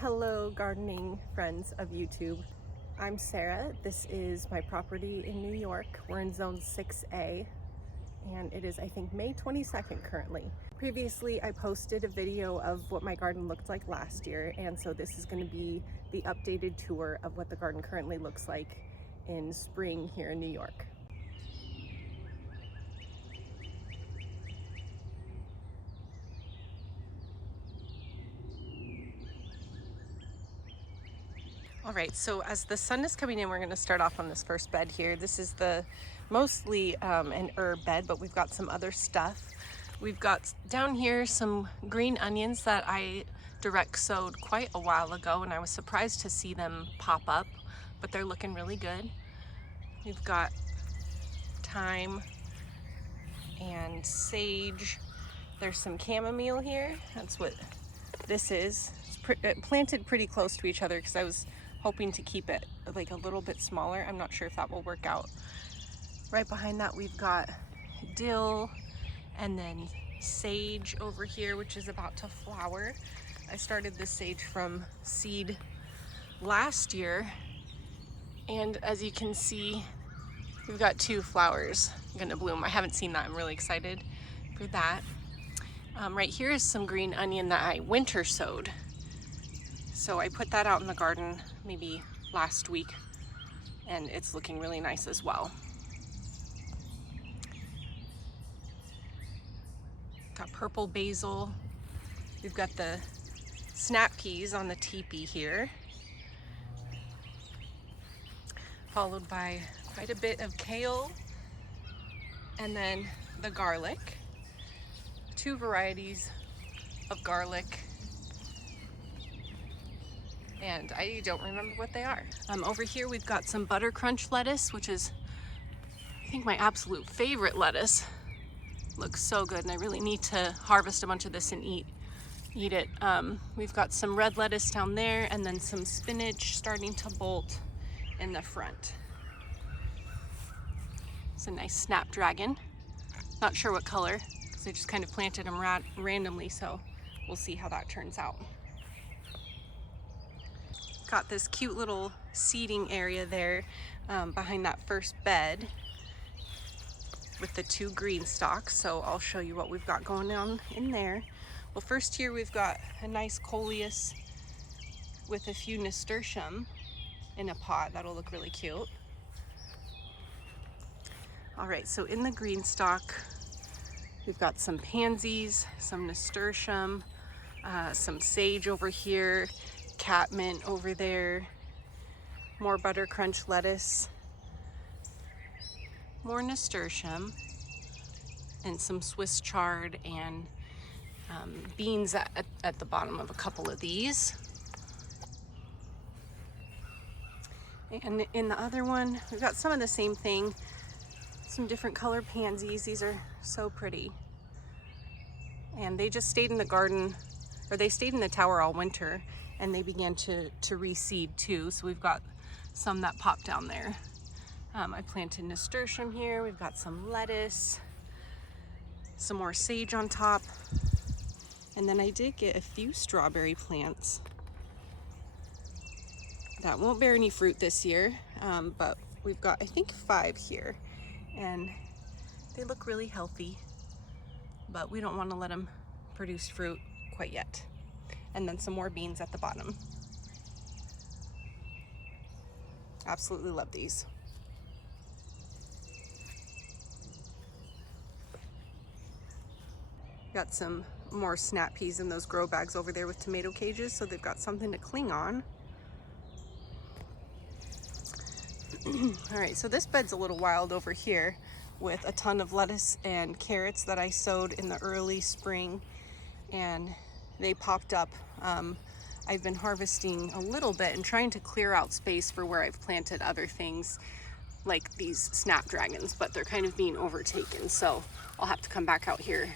Hello gardening friends of YouTube. I'm Sarah. This is my property in New York. We're in zone 6A and it is I think May 22nd currently. Previously I posted a video of what my garden looked like last year, and so this is going to be the updated tour of what the garden currently looks like in spring here in New York. All right, so as the sun is coming in, we're going to start off on this first bed here. This is the mostly an herb bed, but we've got some other stuff. We've got down here some green onions that I direct sowed quite a while ago, and I was surprised to see them pop up, but they're looking really good. We've got thyme and sage. There's some chamomile here. That's what this is. It's planted pretty close to each other because I was hoping to keep it like a little bit smaller. I'm not sure if that will work out. Right behind that we've got dill and then sage over here, which is about to flower. I started this sage from seed last year, and as you can see, we've got 2 flowers gonna bloom. I haven't seen that. I'm really excited for that. Right here is some green onion that I winter sowed. So I put that out in the garden maybe last week, and it's looking really nice as well. Got purple basil. We've got the snap peas on the teepee here, followed by quite a bit of kale, and then the garlic. 2 varieties of garlic, and I don't remember what they are. Over here we've got some butter crunch lettuce, which is I think my absolute favorite lettuce. Looks so good, and I really need to harvest a bunch of this and eat it. We've got some red lettuce down there, and then some spinach starting to bolt in the front. It's a nice snapdragon. Not sure what color, because I just kind of planted them randomly, so we'll see how that turns out. Got this cute little seating area there behind that first bed with the 2 green stalks, so I'll show you what we've got going on in there. Well, first here we've got a nice coleus with a few nasturtium in a pot. That'll look really cute. All right, so in the green stalk we've got some pansies, some nasturtium, some sage over here, catmint over there, more butter crunch lettuce, more nasturtium, and some Swiss chard and beans at the bottom of a couple of these. And in the other one, we've got some of the same thing, some different color pansies. These are so pretty. And they just stayed in the garden, or they stayed in the tower all winter, and they began to reseed too. So we've got some that popped down there. I planted nasturtium here. We've got some lettuce, some more sage on top. And then I did get a few strawberry plants that won't bear any fruit this year, but we've got, I think, 5 here, and they look really healthy, but we don't want to let them produce fruit quite yet. And then some more beans at the bottom. Absolutely love these. Got some more snap peas in those grow bags over there with tomato cages, so they've got something to cling on. All right, so this bed's a little wild over here with a ton of lettuce and carrots that I sowed in the early spring, and they popped up. I've been harvesting a little bit and trying to clear out space for where I've planted other things like these snapdragons, but they're kind of being overtaken, so I'll have to come back out here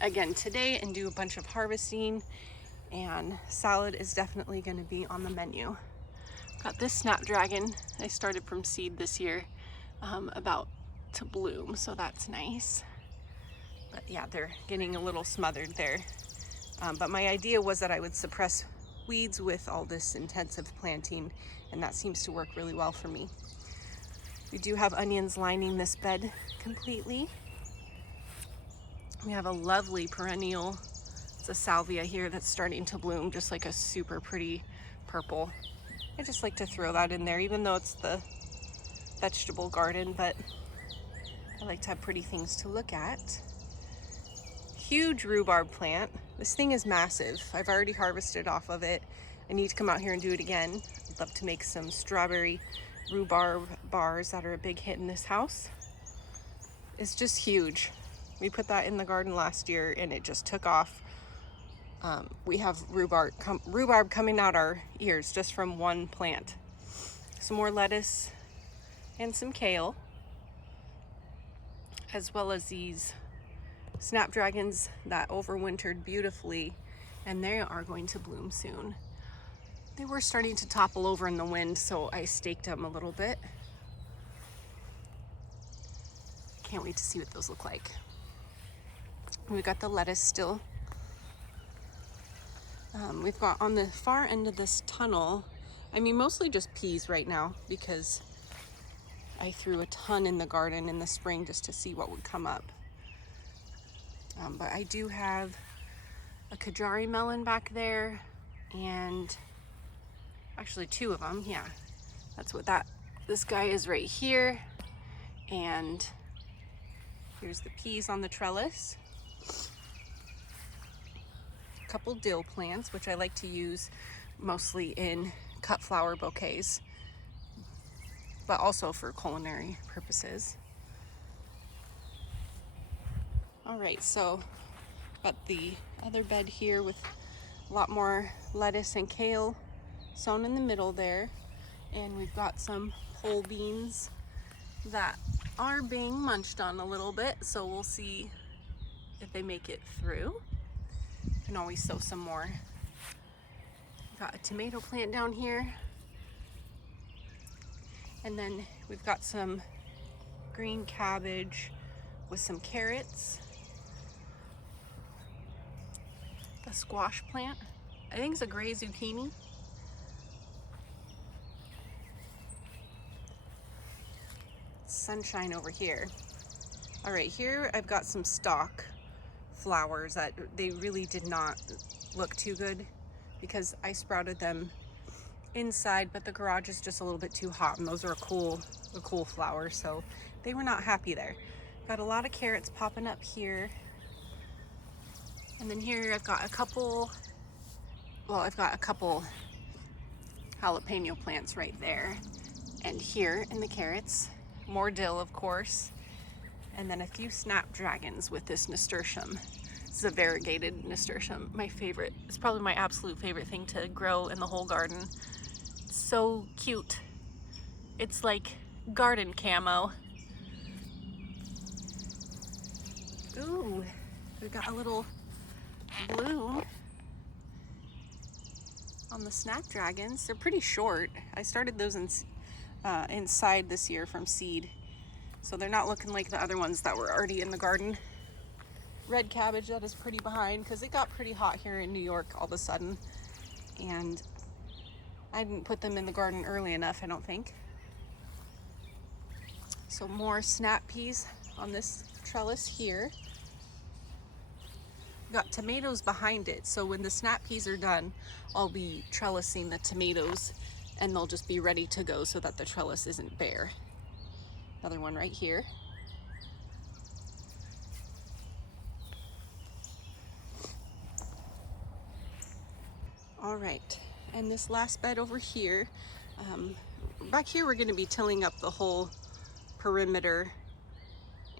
again today and do a bunch of harvesting, and salad is definitely going to be on the menu. Got this snapdragon I started from seed this year, about to bloom, so that's nice. But yeah, they're getting a little smothered there. But my idea was that I would suppress weeds with all this intensive planting, and that seems to work really well for me. We do have onions lining this bed completely. We have a lovely perennial. It's a salvia here that's starting to bloom, just like a super pretty purple. I just like to throw that in there, even though it's the vegetable garden, but I like to have pretty things to look at. Huge rhubarb plant. This thing is massive. I've already harvested off of it. I need to come out here and do it again. I'd love to make some strawberry rhubarb bars that are a big hit in this house. It's just huge. We put that in the garden last year and it just took off. We have rhubarb coming out our ears just from one plant. Some more lettuce and some kale, as well as these snapdragons that overwintered beautifully, and they are going to bloom soon. They were starting to topple over in the wind, so I staked them a little bit. Can't wait to see what those look like. We've got the lettuce still. We've got on the far end of this tunnel, I mean mostly just peas right now, because I threw a ton in the garden in the spring just to see what would come up. But I do have a Kajari melon back there, and actually two of them, yeah. That's what this guy is right here. And here's the peas on the trellis. A couple dill plants, which I like to use mostly in cut flower bouquets, but also for culinary purposes. All right, so got the other bed here with a lot more lettuce and kale sown in the middle there. And we've got some pole beans that are being munched on a little bit, so we'll see if they make it through. Can always sow some more. Got a tomato plant down here. And then we've got some green cabbage with some carrots. A squash plant. I think it's a gray zucchini. Sunshine over here. All right, here I've got some stock flowers that they really did not look too good because I sprouted them inside, but the garage is just a little bit too hot, and those are a cool flower, so they were not happy there. Got a lot of carrots popping up here. And then here I've got a couple jalapeno plants right there. And here in the carrots, more dill, of course. And then a few snapdragons with this nasturtium. This is a variegated nasturtium, my favorite. It's probably my absolute favorite thing to grow in the whole garden. It's so cute. It's like garden camo. Ooh, we got a little bloom on the snapdragons. They're pretty short. I started those inside this year from seed, so they're not looking like the other ones that were already in the garden. Red cabbage, that is pretty behind because it got pretty hot here in New York all of a sudden, and I didn't put them in the garden early enough, I don't think. So more snap peas on this trellis here. Got tomatoes behind it, so when the snap peas are done, I'll be trellising the tomatoes and they'll just be ready to go so that the trellis isn't bare. Another one right here. All right, and this last bed over here, back here we're going to be tilling up the whole perimeter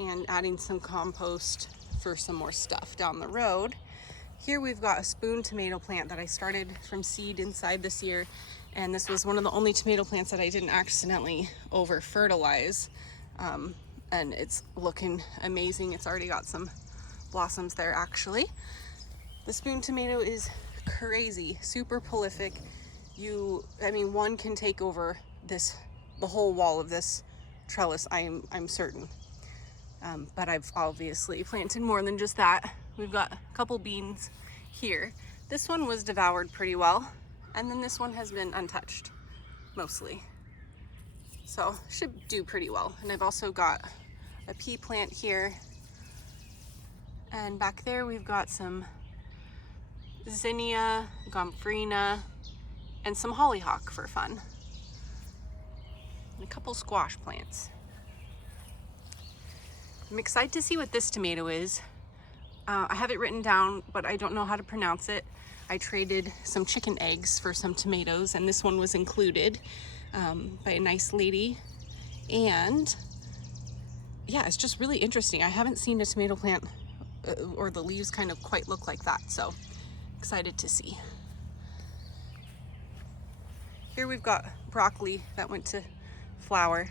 and adding some compost for some more stuff down the road. Here we've got a spoon tomato plant that I started from seed inside this year, and this was one of the only tomato plants that I didn't accidentally over fertilize, and it's looking amazing. It's already got some blossoms there actually. The spoon tomato is crazy, super prolific. I mean, one can take over the whole wall of this trellis, I'm certain. But I've obviously planted more than just that. We've got a couple beans here. This one was devoured pretty well. And then this one has been untouched, mostly. So should do pretty well. And I've also got a pea plant here. And back there we've got some zinnia, gomphrena, and some hollyhock for fun. And a couple squash plants. I'm excited to see what this tomato is. I have it written down, but I don't know how to pronounce it. I traded some chicken eggs for some tomatoes, and this one was included by a nice lady. And yeah, it's just really interesting. I haven't seen a tomato plant or the leaves kind of quite look like that, so excited to see. Here we've got broccoli that went to flower.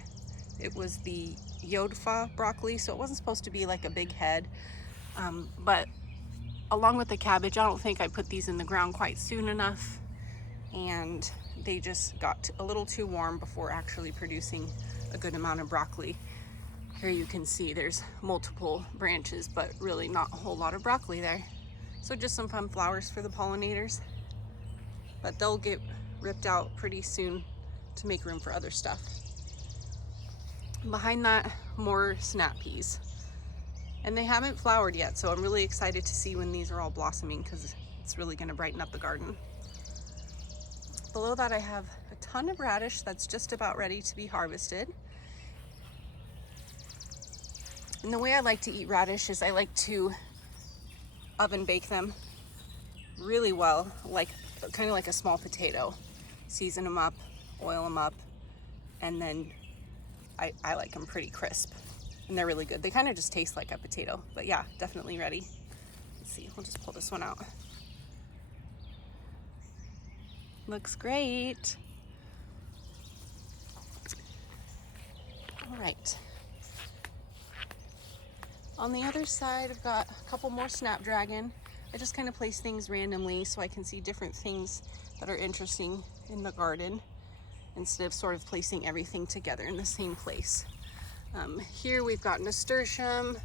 It was the Yodfa broccoli, so it wasn't supposed to be like a big head, but along with the cabbage, I don't think I put these in the ground quite soon enough, and they just got a little too warm before actually producing a good amount of broccoli. Here you can see there's multiple branches, but really not a whole lot of broccoli there. So just some fun flowers for the pollinators, but they'll get ripped out pretty soon to make room for other stuff. Behind that, more snap peas. And they haven't flowered yet, so I'm really excited to see when these are all blossoming, because it's really going to brighten up the garden. Below that I have a ton of radish that's just about ready to be harvested. And the way I like to eat radish is I like to oven bake them really well, like kind of like a small potato. Season them up, oil them up, and then I like them pretty crisp. And they're really good. They kind of just taste like a potato, but yeah, definitely ready. Let's see, we'll just pull this one out. Looks great. All right. On the other side, I've got a couple more snapdragon. I just kind of place things randomly so I can see different things that are interesting in the garden instead of sort of placing everything together in the same place. Here we've got nasturtium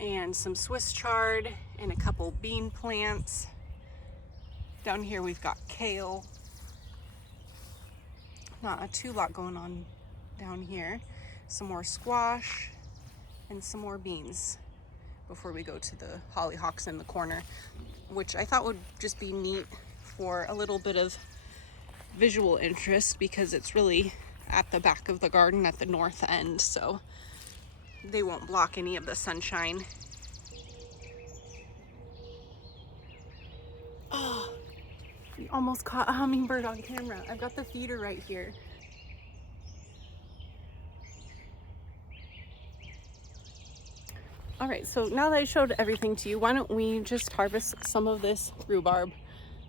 and some Swiss chard and a couple bean plants. Down here we've got kale. Not a too lot going on down here. Some more squash and some more beans before we go to the hollyhocks in the corner, which I thought would just be neat for a little bit of visual interest, because it's really at the back of the garden at the north end, so they won't block any of the sunshine. Oh, we almost caught a hummingbird on camera. I've got the feeder right here. All right, so now that I showed everything to you, why don't we just harvest some of this rhubarb,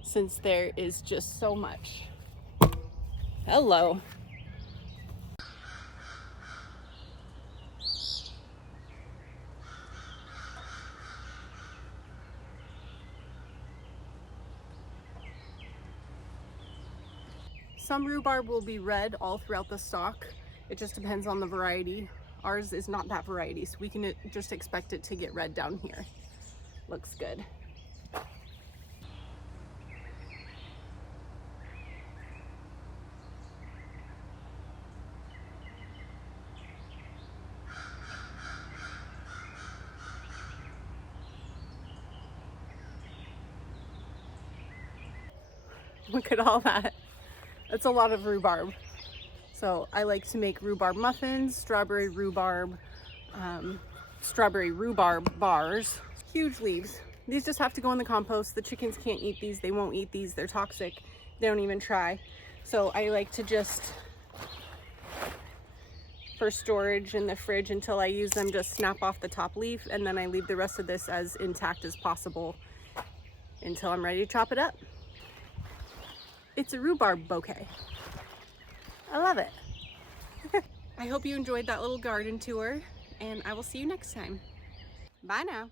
since there is just so much. Hello. Some rhubarb will be red all throughout the stalk. It just depends on the variety. Ours is not that variety, so we can just expect it to get red down here. Looks good. Look at all that. That's a lot of rhubarb. So I like to make rhubarb muffins, strawberry rhubarb bars. Huge leaves. These just have to go in the compost. The chickens can't eat these. They won't eat these. They're toxic. They don't even try. So I like to just, for storage in the fridge until I use them, just snap off the top leaf, and then I leave the rest of this as intact as possible until I'm ready to chop it up. It's a rhubarb bouquet. I love it. I hope you enjoyed that little garden tour, and I will see you next time. Bye now.